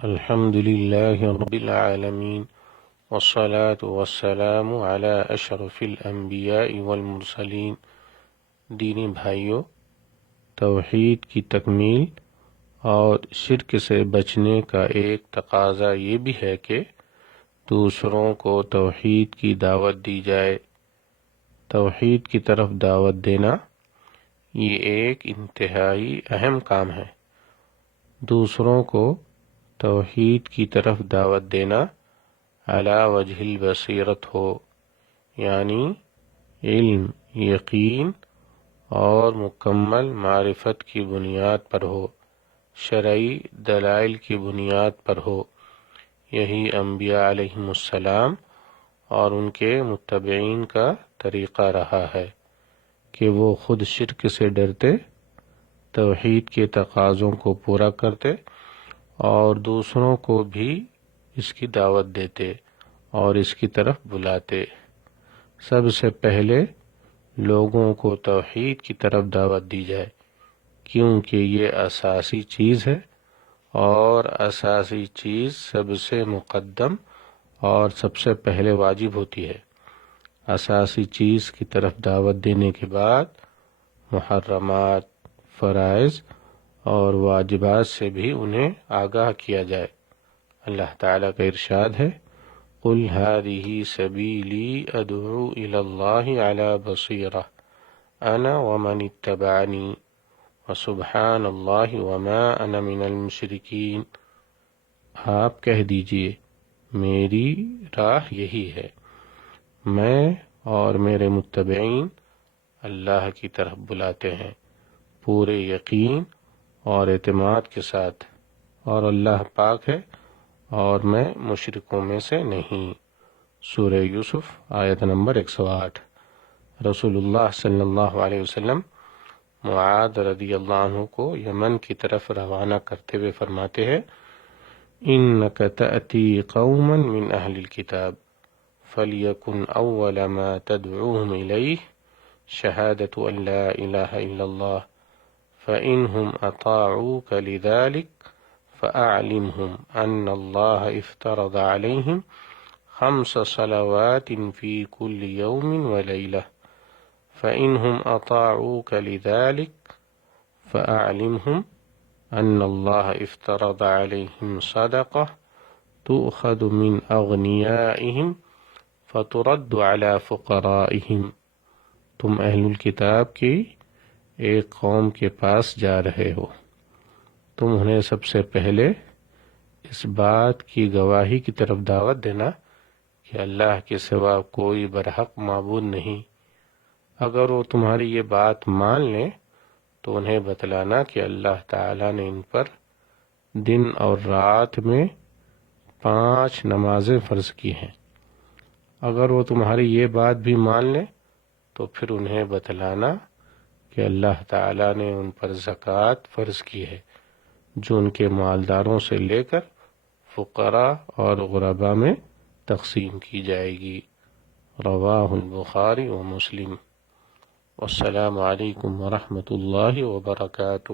الحمد لله رب العالمين والصلاة والسلام على اشرف الانبیاء والمرسلین۔ دینی بھائیوں، توحید کی تکمیل اور شرک سے بچنے کا ایک تقاضا یہ بھی ہے کہ دوسروں کو توحید کی دعوت دی جائے۔ توحید کی طرف دعوت دینا یہ ایک انتہائی اہم کام ہے۔ دوسروں کو توحید کی طرف دعوت دینا علی وجہ البصیرت ہو، یعنی علم، یقین اور مکمل معرفت کی بنیاد پر ہو، شرعی دلائل کی بنیاد پر ہو۔ یہی انبیاء علیہم السلام اور ان کے متبعین کا طریقہ رہا ہے کہ وہ خود شرک سے ڈرتے، توحید کے تقاضوں کو پورا کرتے اور دوسروں کو بھی اس کی دعوت دیتے اور اس کی طرف بلاتے۔ سب سے پہلے لوگوں کو توحید کی طرف دعوت دی جائے، کیونکہ یہ اساسی چیز ہے، اور اساسی چیز سب سے مقدم اور سب سے پہلے واجب ہوتی ہے۔ اساسی چیز کی طرف دعوت دینے کے بعد محرمات، فرائض اور واجبات سے بھی انہیں آگاہ کیا جائے۔ اللہ تعالیٰ کا ارشاد ہے، قُلْ هَٰذِهِ سَبِيلِي أَدْعُو إِلَى اللَّهِ عَلَىٰ بَصِيرَةٍ أَنَا وَمَنِ اتَّبَعَنِي وَسُبْحَانَ اللَّهِ وَمَا أَنَا مِنَ الْمُشْرِكِينَ۔ آپ کہہ دیجئے میری راہ یہی ہے، میں اور میرے متبعین اللہ کی طرف بلاتے ہیں پورے یقین اور اعتماد کے ساتھ، اور اللہ پاک ہے اور میں مشرکوں میں سے نہیں۔ سورہ یوسف آیت نمبر 108۔ رسول اللہ صلی اللہ علیہ وسلم معاذ رضی اللہ عنہ کو یمن کی طرف روانہ کرتے ہوئے فرماتے ہیں، إِنَّكَ تَأْتِي قَوْمًا مِّنْ أَهْلِ الْكِتَابِ فَلْيَكُنْ أَوَّلَ مَا تَدْعُوهُمْ إِلَيْهِ شَهَادَةُ أَن لَا إِلَٰهَ إِلَّا اللَّهُ فَإِنْهُمْ أَطَاعُوكَ لِذَلِكَ فَأَعْلِمْهُمْ أَنَّ اللَّهَ افْتَرَضَ عَلَيْهِمْ 5 صلوات في كل يوم وليلة فإنهم أطاعوك لذلك فأعلمهم أن الله افترض عليهم صدقة تؤخذ من أغنيائهم فترد على فقرائهم۔ تم اہل الکتاب کی ایک قوم کے پاس جا رہے ہو، تم انہیں سب سے پہلے اس بات کی گواہی کی طرف دعوت دینا کہ اللہ کے سوا کوئی برحق معبود نہیں۔ اگر وہ تمہاری یہ بات مان لیں تو انہیں بتلانا کہ اللہ تعالیٰ نے ان پر دن اور رات میں 5 نمازیں فرض کی ہیں۔ اگر وہ تمہاری یہ بات بھی مان لیں تو پھر انہیں بتلانا کہ اللہ تعالیٰ نے ان پر زکوٰۃ فرض کی ہے، جو ان کے مالداروں سے لے کر فقراء اور غرباء میں تقسیم کی جائے گی۔ رواہ البخاری و مسلم۔ والسلام علیکم ورحمۃ اللہ وبرکاتہ۔